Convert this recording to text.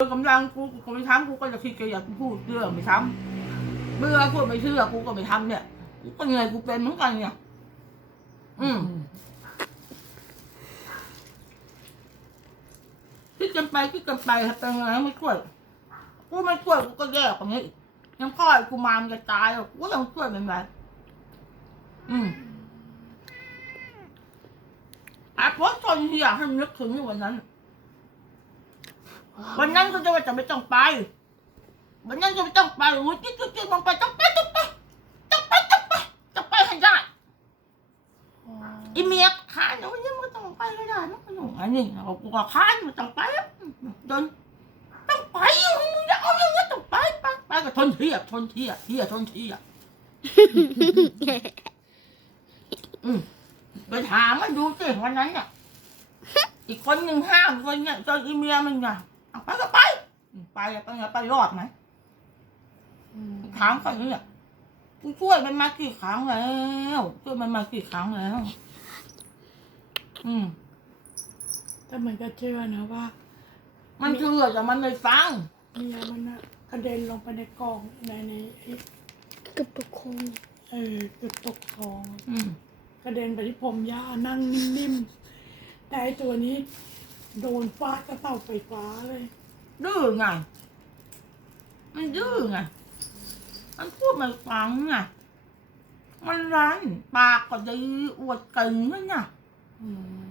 กำลังกูกูก็ไม่ทำกูก็จะขี้เกียจพูดเรื่องไม่ทำเบื่อพูดไม่เชื่อกูก็ไม่ทำเนี่ยกูก็เหนื่อยกูเป็นเหมือนกันเนี่ยอืมคิดกันไปคิดกันไปเป็นไงไม่ช่วยกูไม่ช่วยกูก็แย่กว่านี้ยังพ่อกูมามจะตายกูยังช่วยมันไปอืมอาพอชนเฮียให้มันนึกถึงในวันนั้น วันนั้นก็จะว่าจะไม่ต้องไป วันนั้นก็ไม่ต้องไปโอ้ยจิ๊กจิ๊กจิ๊กมันไปต้องไปต้องไปต้องไปต้องไปต้องไปให้ได้อีเมียค้านวันนี้มันต้องไปก็ได้นะมันอยู่อันนี้เรากูก็ค้านมันต้องไปแล้วจนต้องไปอยู่มึงจะเอาอย่างนี้ต้องไปไปไปก็ทนเทียบทนเทียบเทียบทนเทียบอืมไปถามมันดูสิวันนั้นเนี่ยอีกคนหนึ่งห้ามคนเนี่ยจนอีเมียมันไง เอาไปก็ไปไปอะไปไงไปรอดไหมถามเขาเนี่ยกูช่วยมันมากี่ครั้งแล้วช่วยมันมากี่ครั้งแล้ว อืมแต่มันก็เชื่อนะว่า มันเชื่อแต่มันไม่ฟังเมียมันนะกระเด็นลงไปในกล่องในในไอ้กระปุกคงเออจุดตกทอง อืมกระเด็นไปที่ผมย่านั่งนิ่มๆแต่ไอ้ตัวนี้ โดนฟาดกระเต่าไฟฟ้าเลย ดื้อไง มันดื้อไง มันพูดไม่ฟังไง มันรั้นปากก็ดีอวดเก่งนั่นน่ะ อืม